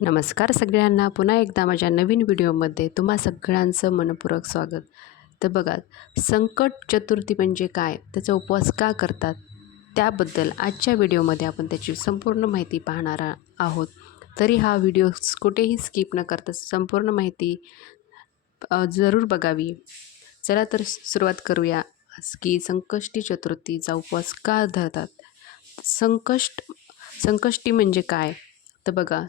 नमस्कार सगळ्यांना. पुन्हा एकदा माझ्या नवीन व्हिडिओमध्ये तुम्हा सगळ्यांचं मनपूरक स्वागत. तर बघा संकट चतुर्थी म्हणजे काय? त्याचा उपवास का करतात? त्याबद्दल आजच्या व्हिडिओमध्ये आपण त्याची संपूर्ण माहिती पाहणार आहोत. तरी हा व्हिडिओ कुठेही स्किप न करता संपूर्ण माहिती जरूर बघावी. चला तर सुरुवात करूया. की संकष्टी चतुर्थीचा उपवास का धरतात? संकष्ट संकष्टी म्हणजे काय? तर बघा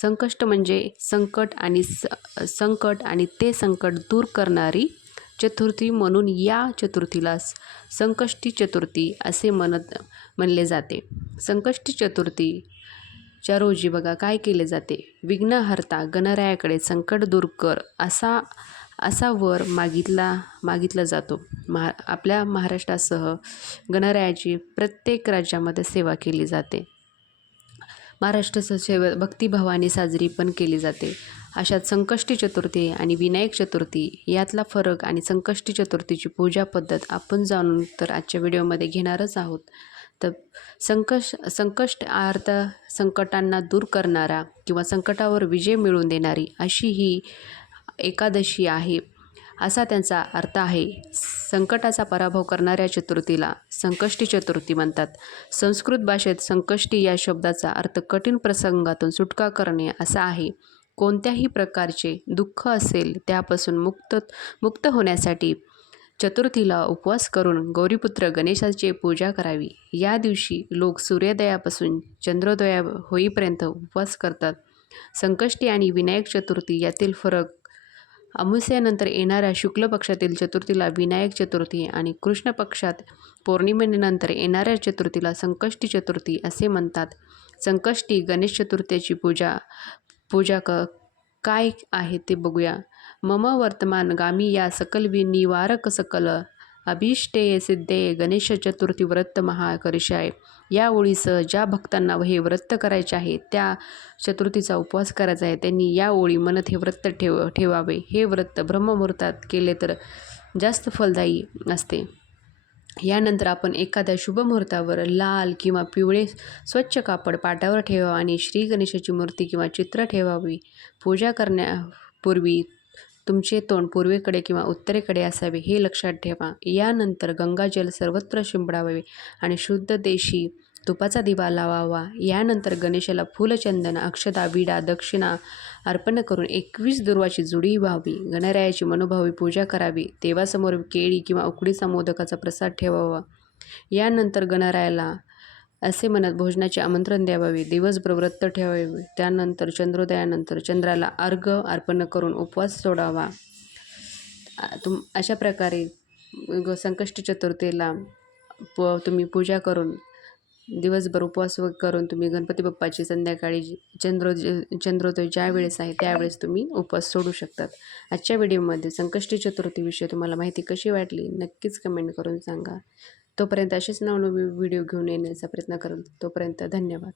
संकष्ट म्हणजे संकट आणि स संकट आणि ते संकट दूर करणारी चतुर्थी म्हणून या चतुर्थीला संकष्टी चतुर्थी असे म्हणत म्हणले जाते. संकष्टी चतुर्थीच्या रोजी बघा काय केले जाते. विघ्नहर्ता गणरायाकडे संकट दूर कर असा असा वर मागितला मागितला जातो. महा आपल्या महाराष्ट्रासह गणरायाची प्रत्येक राज्यामध्ये सेवा केली जाते. महाराष्ट्र सेवा भक्तिभावाने साजरी पण केली जाते. अशात संकष्टी चतुर्थी आणि विनायक चतुर्थी यातला फरक आणि संकष्टी चतुर्थीची पूजा पद्धत आपण जाणून तर आजच्या व्हिडिओमध्ये घेणारच आहोत. तर संकष संकष्ट अर्थ संकटांना दूर करणारा किंवा संकटावर विजय मिळवून देणारी अशी ही एकादशी आहे असा त्यांचा अर्थ आहे. संकटाचा पराभव करणाऱ्या चतुर्थीला संकष्टी चतुर्थी म्हणतात. संस्कृत भाषेत संकष्टी या शब्दाचा अर्थ कठीण प्रसंगातून सुटका करणे असा आहे. कोणत्याही प्रकारचे दुःख असेल त्यापासून मुक्त मुक्त होण्यासाठी चतुर्थीला उपवास करून गौरीपुत्र गणेशाची पूजा करावी. या दिवशी लोक सूर्योदयापासून चंद्रोदया होईपर्यंत उपवास करतात. संकष्टी आणि विनायक चतुर्थी यातील फरक अमावस्येनंतर येणाऱ्या शुक्ल पक्षातील चतुर्थीला विनायक चतुर्थी आणि कृष्ण पक्षात पौर्णिमेनंतर येणाऱ्या चतुर्थीला संकष्टी चतुर्थी असे म्हणतात. संकष्टी गणेश चतुर्थीची पूजा पूजा क काय आहे ते बघूया. मम वर्तमान गामी या सकल वि निवारक सकल अभिष्टे सिद्धे गणेश चतुर्थी व्रत महाकर्षाय. या ओळीसह ज्या भक्तांना हे व्रत करायचे आहे त्या चतुर्थीचा उपवास करायचा आहे त्यांनी या ओळी मनात हे व्रत ठेव ठेवावे. हे व्रत ब्रह्ममुहूर्तात केले तर जास्त फलदायी असते. यानंतर आपण एखाद्या शुभमुहूर्तावर लाल किंवा पिवळे स्वच्छ कापड पाटावर ठेवावं आणि श्री गणेशाची मूर्ती किंवा चित्र ठेवावी. पूजा करण्यापूर्वी तुमचे तोंड पूर्वेकडे किंवा उत्तरेकडे असावे हे लक्षात ठेवा. यानंतर गंगाजल सर्वत्र शिंपडावे आणि शुद्ध देशी तुपाचा दिवा लावावा. यानंतर गणेशाला फुलचंदन अक्षता विडा दक्षिणा अर्पण करून एकवीस दुर्वाची जुडी व्हावी. गणरायाची मनोभावी पूजा करावी. देवासमोर केळी किंवा उकडीचा मोदकाचा प्रसाद ठेवावा. यानंतर गणरायाला असे म्हणत भोजनाचे आमंत्रण द्यावावे दिवसभर व्रत ठेवावे. त्यानंतर चंद्रोदयानंतर चंद्राला अर्घ अर्पण करून उपवास सोडावा. तुम अशा प्रकारे संकष्टी चतुर्थीला प तुम्ही पूजा करून दिवसभर उपवास व- करून तुम्ही गणपती बाप्पाची संध्याकाळी चंद्रो चंद्रोदय ज्या वेळेस आहे त्यावेळेस तुम्ही उपवास सोडू शकतात. आजच्या व्हिडिओमध्ये संकष्टी चतुर्थीविषयी तुम्हाला माहिती कशी वाटली नक्कीच कमेंट करून सांगा. तोपर्यंत असेच नवनवीन व्हिडिओ घेऊन येण्याचा प्रयत्न करेल तोपर्यंत धन्यवाद.